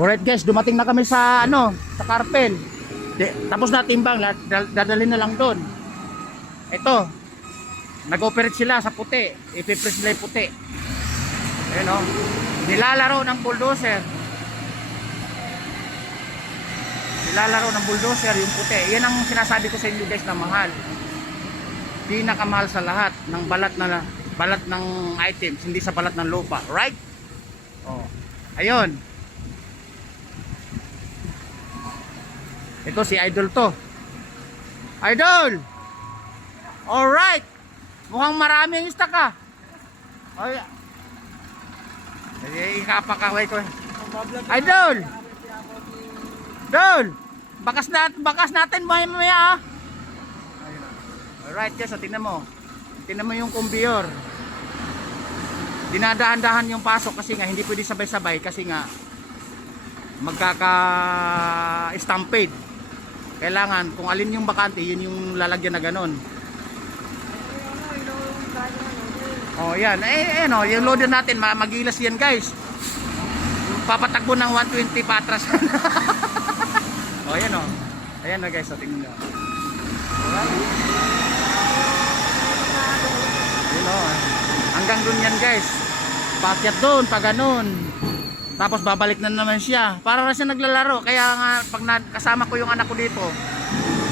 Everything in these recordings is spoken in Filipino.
Alright guys, dumating na kami sa ano, sa Carpel. Tapos na timbang, dadalhin na lang doon. Ito, nag-operate sila sa puti. Ipipress nila yung puti. Ayan o. Nilalaro ng bulldozer. Nilalaro ng bulldozer yung puti. Yan ang sinasabi ko sa inyo guys na mahal. Pinakamahal sa lahat ng balat ng items, hindi sa balat ng lupa, right? Oh. Ayun. Ito si Idol to. Idol. Alright. Mukhang marami ang stock ah. Ay. Ikapakaway ko. Idol. Idol. Bakas natin maya ah. Alright guys, tingnan mo. Tingnan mo yung conveyor. Dinadahan-dahan yung pasok kasi nga hindi pwede sabay-sabay kasi nga magkaka-stampede. Kailangan kung alin yung bakante, yun yung lalagyan na ganon. Oh, yan. No, yung loader natin, magilas yan, guys. Papatakbo ng 120 patras. Oh, yan oh. Ayan na guys, so tingnan nyo. Yun oh. Hanggang dun yan, guys. Paakyat doon, pa ganon. Tapos babalik na naman siya. Para na siya naglalaro. Kaya nga pag kasama ko yung anak ko dito,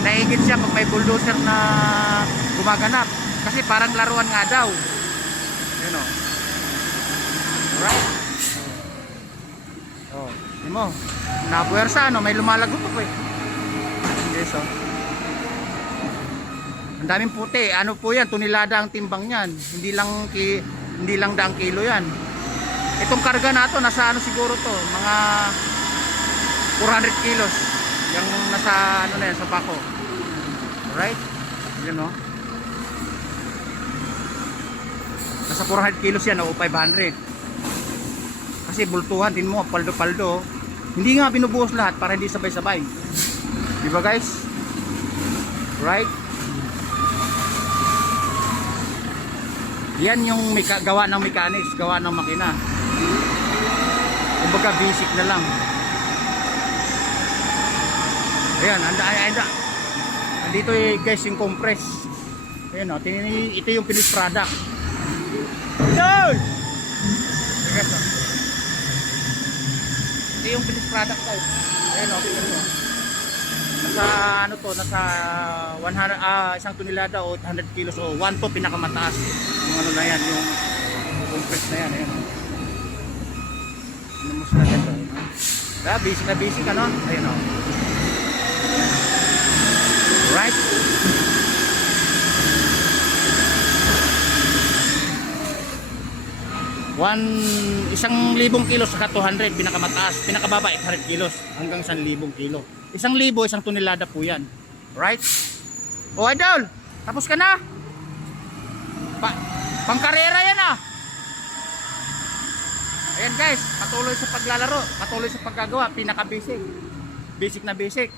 naigit siya pag may bulldozer na gumaganap. Kasi parang laruan nga daw. Yun o. Alright. Oh, yun mo. Napuwersa, no? May lumalagot pa eh. Okay, so. Ang daming puti. Ano po yan? Tunilada ang timbang yan. Hindi lang daang kilo yan. Itong karga na to, nasa ano siguro to, mga 400 kilos. Yung nasa ano na yan, sa bako. Alright? Yan o. Nasa 400 kilos yan o 500. Kasi bultuhan din mo, paldo-paldo. Hindi nga binubuhos lahat para hindi sabay-sabay. Diba guys? Right? Yan yung gawa ng mechanics, gawa ng makina. Kumbaga basic na lang. Ayan, andito guys yung compress. Ayan o, ito yung finished product. Idol! Ito yung finished product guys. Ayan o, tingnan mo. Nasa ano to, nasa 100, isang tonelada o 100 kilos o 1 to pinakamataas. Yung ano na yan, yung compress na yan. Ayan o. Namus na dito. Basic na basic ano? Ayun o. Right? Isang libong kilos saka 200 pinakamataas. Pinakababa 800 kilos hanggang 1,000 kilo. 1,000, isang tonelada po yan. Right? O Idol, tapos ka na? Pangkarera yan ah. Ayan guys, patuloy sa paglalaro, patuloy sa paggagawa, pinaka-basic. Basic na basic.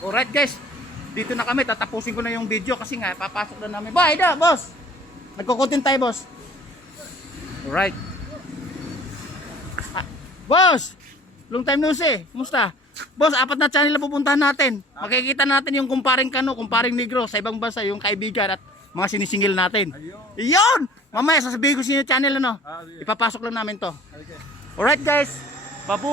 Alright guys, dito na kami, tatapusin ko na yung video kasi nga, papasok na namin. Bye da, boss! Nagkukutin tayo, boss. Alright. Boss! Long time no see. Kumusta? Boss, 4 na channel na pupuntahan natin. Makikita natin yung kumparing Kano, kumparing Negro sa ibang bansa, yung kaibigan at mga sinisingil natin. Iyon! Mamaya sasabihin ko sa inyo channel ano. Ipapasok lang namin to. Alright guys. Babu!